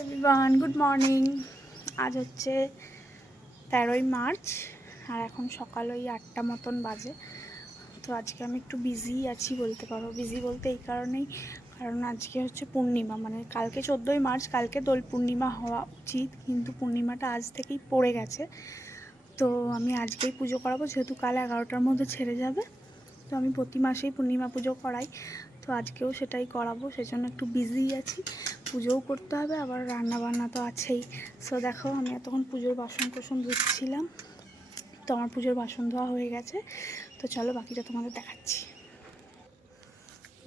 Everyone, good morning. আজ হচ্ছে 13ই March আর এখন সকাল ওই 8টা মতন বাজে। তো আজকে আমি একটু বিজি আছি বলতে পারো। বিজি বলতে এই কারণেই, কারণ আজকে হচ্ছে পূর্ণিমা, মানে কালকে 14ই মার্চ, কালকে দোল পূর্ণিমা হওয়া উচিত, কিন্তু পূর্ণিমাটা আজ থেকেই পড়ে গেছে। তো আমি আজকেই পুজো করাবো, যেহেতু কাল 11টার মধ্যে ছেড়ে যাবে। তো আমি প্রতি মাসেই পূর্ণিমা পুজো করাই, তো আজকেও সেটাই করাবো, সেজন্য একটু বিজি আছি। পুজোও করতে হবে, আবার রান্না বান্না তো আছেই। সো দেখো, আমি এতক্ষণ পুজোর বাসন কোসন ধুচ্ছিলাম, তো আমার পুজোর বাসন ধোয়া হয়ে গেছে। তো চলো বাকিটা তোমাদের দেখাচ্ছি।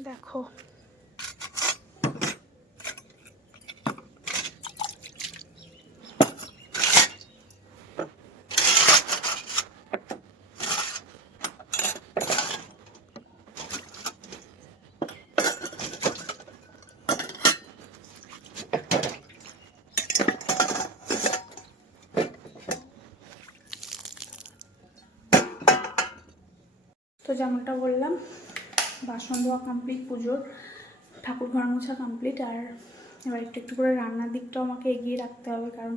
দেখো, তো যেমনটা বললাম, বাসন ধোয়া কমপ্লিট, পুজোর ঠাকুর ঘর মোছা কমপ্লিট। আর এবার একটু একটু করে রান্নার দিকটাও আমাকে এগিয়ে রাখতে হবে, কারণ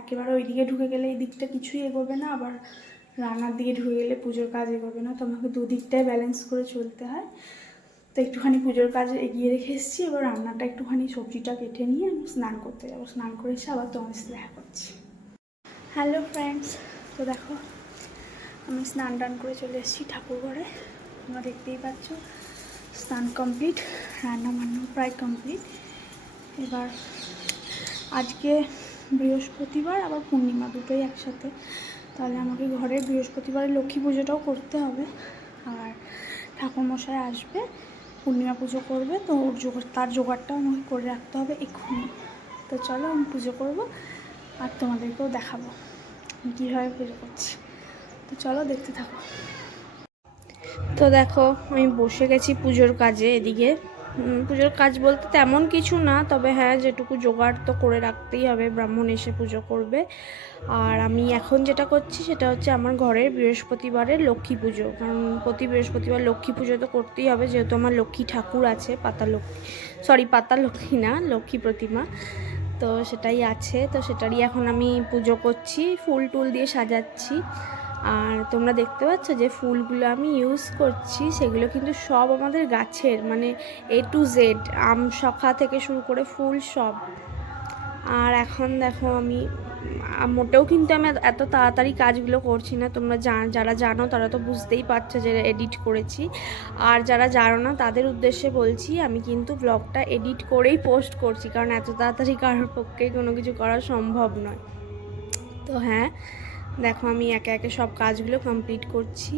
একেবারে ওই দিকে ঢুকে গেলে এই দিকটা কিছুই এগোবে না, আবার রান্নার দিকে ঢুকে গেলে পুজোর কাজ এগোবে না। তো আমাকে দুদিকটাই ব্যালেন্স করে চলতে হয়। তো একটুখানি পুজোর কাজ এগিয়ে রেখে এসেছি, এবার রান্নাটা একটুখানি সবজিটা কেটে নিয়ে আমি স্নান করতে যাবো। স্নান করে এসে আবার তোমার সাথে দেখা করছি। হ্যালো ফ্রেন্ডস, তো দেখো আমি স্নান টান করে চলে এসেছি ঠাকুর ঘরে। তোমরা দেখতেই পাচ্ছ স্নান কমপ্লিট, রান্না বান্নাও প্রায় কমপ্লিট। এবার আজকে বৃহস্পতিবার আবার পূর্ণিমা দুটোই একসাথে, তাহলে আমাকে ঘরে বৃহস্পতিবারে লক্ষ্মী পুজোটাও করতে হবে। আর ঠাকুরমশাই আসবে, পূর্ণিমা পুজো করবে, তো ওর তার জোগাড়টাও আমাকে করে রাখতে হবে এক্ষুনি। তো চলো আমি পুজো করবো আর তোমাদেরকেও দেখাবো আমি কীভাবে পুজো করছি। তো চলো দেখতে থাকো। তো দেখো, আমি বসে গেছি পুজোর কাজে। এদিকে পুজোর কাজ বলতে তেমন কিছু না, তবে হ্যাঁ যেটুকু জোগাড় তো করে রাখতেই হবে, ব্রাহ্মণ এসে পুজো করবে। আর আমি এখন যেটা করছি সেটা হচ্ছে আমার ঘরের বৃহস্পতিবারের লক্ষ্মী পুজো, কারণ প্রতি বৃহস্পতিবার লক্ষ্মী পুজো তো করতেই হবে, যেহেতু আমার লক্ষ্মী ঠাকুর আছে, পাতা লক্ষ্মী না, লক্ষ্মী প্রতিমা। তো সেটাই আছে, তো সেটারই এখন আমি পুজো করছি, ফুল টুল দিয়ে সাজাচ্ছি। আর তোমরা দেখতে পাচ্ছ যে ফুলগুলো আমি ইউজ করছি, সেগুলো কিন্তু সব আমাদের গাছের, মানে A to Z, আম শাখা থেকে শুরু করে ফুল সব। আর এখন দেখো আমি মোটেও কিন্তু আমি এত তাড়াতাড়ি কাজগুলো করছি না। তোমরা যারা জানো তারা তো বুঝতেই পারছো যে এডিট করেছি, আর যারা জানো না তাদের উদ্দেশ্যে বলছি, আমি কিন্তু ব্লগটা এডিট করেই পোস্ট করছি, কারণ এত তাড়াতাড়ি কারোর পক্ষেই কোনো কিছু করা সম্ভব নয়। তো হ্যাঁ, দেখো আমি একে একে সব কাজগুলো কমপ্লিট করছি।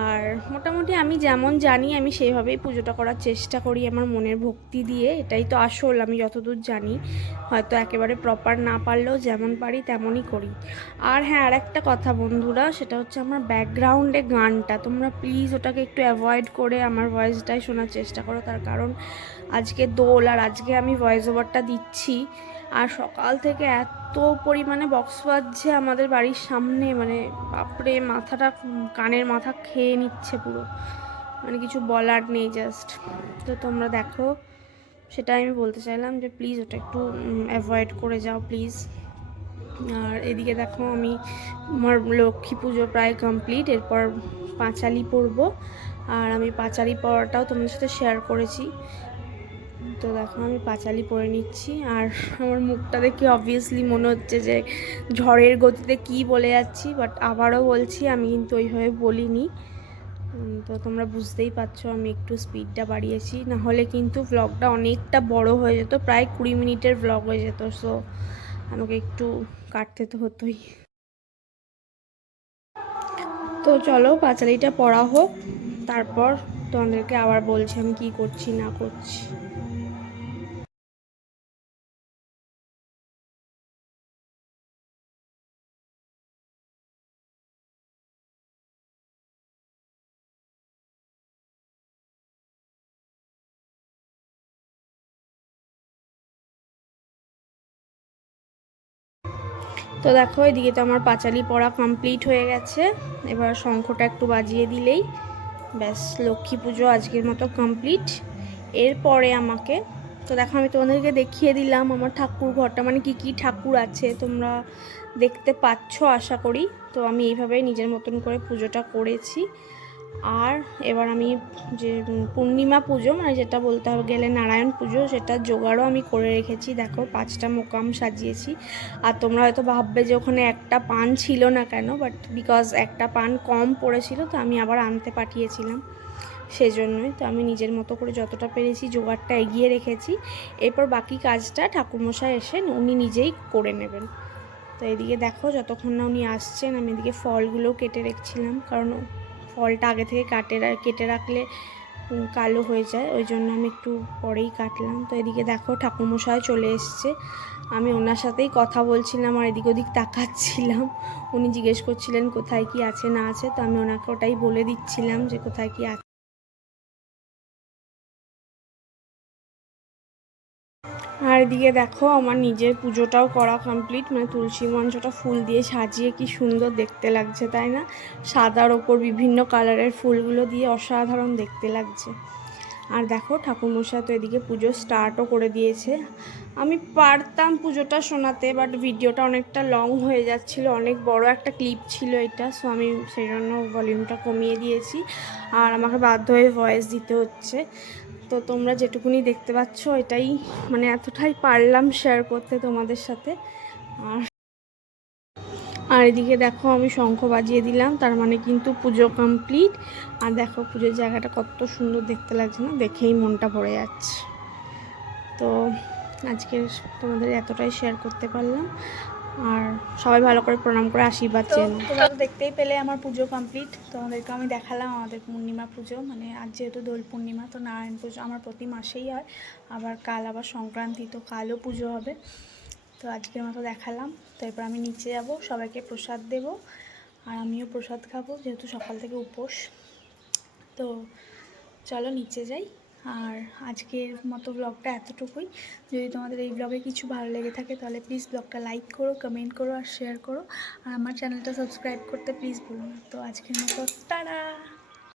আর মোটামুটি আমি যেমন জানি আমি সেইভাবেই পুজোটা করার চেষ্টা করি, আমার মনের ভক্তি দিয়ে। এটাই তো আসল, আমি যতদূর জানি। হয়তো একেবারে প্রপার না পারলেও যেমন পারি তেমনই করি। আর হ্যাঁ, আর একটা কথা বন্ধুরা, সেটা হচ্ছে আমার ব্যাকগ্রাউন্ডে গানটা, তোমরা প্লিজ ওটাকে একটু অ্যাভয়েড করে আমার ভয়েসটাই শোনার চেষ্টা করো। তার কারণ আজকে দোল, আর আজকে আমি ভয়েস ওভারটা দিচ্ছি, আর সকাল থেকে এত পরিমাণে বক্স বাজছে আমাদের বাড়ির সামনে, মানে বাপরে, মাথাটা, কানের মাথা খেয়ে নিচ্ছে পুরো, মানে কিছু বলার নেই জাস্ট। তো তোমরা দেখো, সেটাই আমি বলতে চাইলাম যে প্লিজ ওটা একটু অ্যাভয়েড করে যাও প্লিজ। আর এদিকে দেখো, আমি আমার লক্ষ্মী পুজো প্রায় কমপ্লিট, এরপর পাঁচালি পরবো। আর আমি পাঁচালি পরাটাও তোমাদের সাথে শেয়ার করেছি। তো দেখো আমি পাঁচালি পরে নিচ্ছি, আর আমার মুখটা দেখে অবভিয়াসলি মনে হচ্ছে যে ঝড়ের গতিতে কি বলে যাচ্ছি, বাট আবারও বলছি আমি কিন্তু ওইভাবে বলিনি। তো তোমরা বুঝতেই পারছো আমি একটু স্পিডটা বাড়িয়েছি, নাহলে কিন্তু ভ্লগটা অনেকটা বড় হয়ে যেত, প্রায় 20 মিনিটের ভ্লগ হয়ে যেত। সো আমাকে একটু কাটতে তো হতোই। তো চলো পাঁচালিটা পড়া হোক, তারপর তোমাদেরকে আবার বলছি আমি কি করছি না করছি। তো দেখো এদিকে তো আমার পাঁচালি পড়া কমপ্লিট হয়ে গেছে, এবার শঙ্খটা একটু বাজিয়ে দিলেই ব্যাস লক্ষ্মী পুজো আজকের মতো কমপ্লিট। এরপরে আমাকে তো দেখো আমি তোমাদেরকে দেখিয়ে দিলাম আমার ঠাকুর ঘরটা, মানে কি কি ঠাকুর আছে তোমরা দেখতে পাচ্ছ আশা করি। তো আমি এইভাবে নিজের মতন করে পুজোটা করেছি। আর এবার আমি যে পূর্ণিমা পুজো, মানে যেটা বলতে হবে গেলে নারায়ণ পুজো, সেটা জোগাড়ও আমি করে রেখেছি। দেখো 5টা মোকাম সাজিয়েছি। আর তোমরা হয়তো ভাববে যে ওখানে একটা পান ছিল না কেন, বাট বিকজ একটা পান কম পড়েছিল, তো আমি আবার আনতে পাঠিয়েছিলাম, সেজন্যই। তো আমি নিজের মতো করে যতটা পেরেছি জোগাড়টা এগিয়ে রেখেছি। এরপর বাকি কাজটা ঠাকুরমশাই এসে উনি নিজেই করে নেবেন। তো এদিকে দেখো যতক্ষণ না উনি আসছেন আমি এদিকে ফলগুলো কেটে রেখেছিলাম, কারণ ফলটা আগে থেকে কেটে রাখলে কালো হয়ে যায়, ওই জন্য আমি একটু পরেই কাটলাম। তো এদিকে দেখো ঠাকুরমশাই চলে এসছে, আমি ওনার সাথেই কথা বলছিলাম আর এদিক ওদিক তাকাচ্ছিলাম। উনি জিজ্ঞেস করছিলেন কোথায় কি আছে না আছে, তো আমি ওনাকে ওটাই বলে দিচ্ছিলাম যে কোথায় কি আছে। আর এদিকে দেখো আমার নিজের পুজোটাও করা কমপ্লিট, মানে তুলসী মঞ্চটা ফুল দিয়ে সাজিয়ে কি সুন্দর দেখতে লাগছে, তাই না? সাদার ওপর বিভিন্ন কালারের ফুলগুলো দিয়ে অসাধারণ দেখতে লাগছে। আর দেখো ঠাকুরমশাই তো এদিকে পুজো স্টার্টও করে দিয়েছে। আমি পারতাম পুজোটা শোনাতে, বাট ভিডিওটা অনেকটা লং হয়ে যাচ্ছিলো, অনেক বড় একটা ক্লিপ ছিল এটা, সো আমি সেই জন্য ভলিউমটা কমিয়ে দিয়েছি আর আমাকে বাধ্য হয়ে ভয়েস দিতে হচ্ছে। তো তোমরা যেটুকুনি দেখতে পাচ্ছ এটাই, মানে এতটাই পারলাম শেয়ার করতে তোমাদের সাথে। আর এদিকে দেখো আমি শঙ্খ বাজিয়ে দিলাম, তার মানে কিন্তু পুজো কমপ্লিট। আর দেখো পুজোর জায়গাটা কত সুন্দর দেখতে লাগছে না, দেখেই মনটা ভরে যাচ্ছে। তো আজকে তোমাদের এতটাই শেয়ার করতে পারলাম। আর সবাই ভালো করে প্রণাম করে আশীর্বাদ চেন। তোমরা তো দেখতেই পেলে আমার পুজো কমপ্লিট। তোমাদেরকে আমি দেখালাম আমাদের পূর্ণিমা পুজো, মানে আজ যেহেতু দোল পূর্ণিমা, তো নারায়ণ পুজো আমার প্রতি মাসেই হয়। আবার কাল আবার সংক্রান্তি, তো কালও পুজো হবে। তো আজকের মতো দেখালাম। তো এরপর আমি নিচে যাব, সবাইকে প্রসাদ দেব আর আমিও প্রসাদ খাবো, যেহেতু সকাল থেকে উপোস। তো চলো নিচে যাই। আর আজকের মতো ব্লগটা এতটুকুই। যদি তোমাদের এই ব্লগে কিছু ভালো লেগে থাকে তাহলে প্লিজ ব্লগটা লাইক করো, কমেন্ট করো আর শেয়ার করো। আর আমার চ্যানেলটা সাবস্ক্রাইব করতে প্লিজ ভুলো না। তো আজকের মতো টাটা।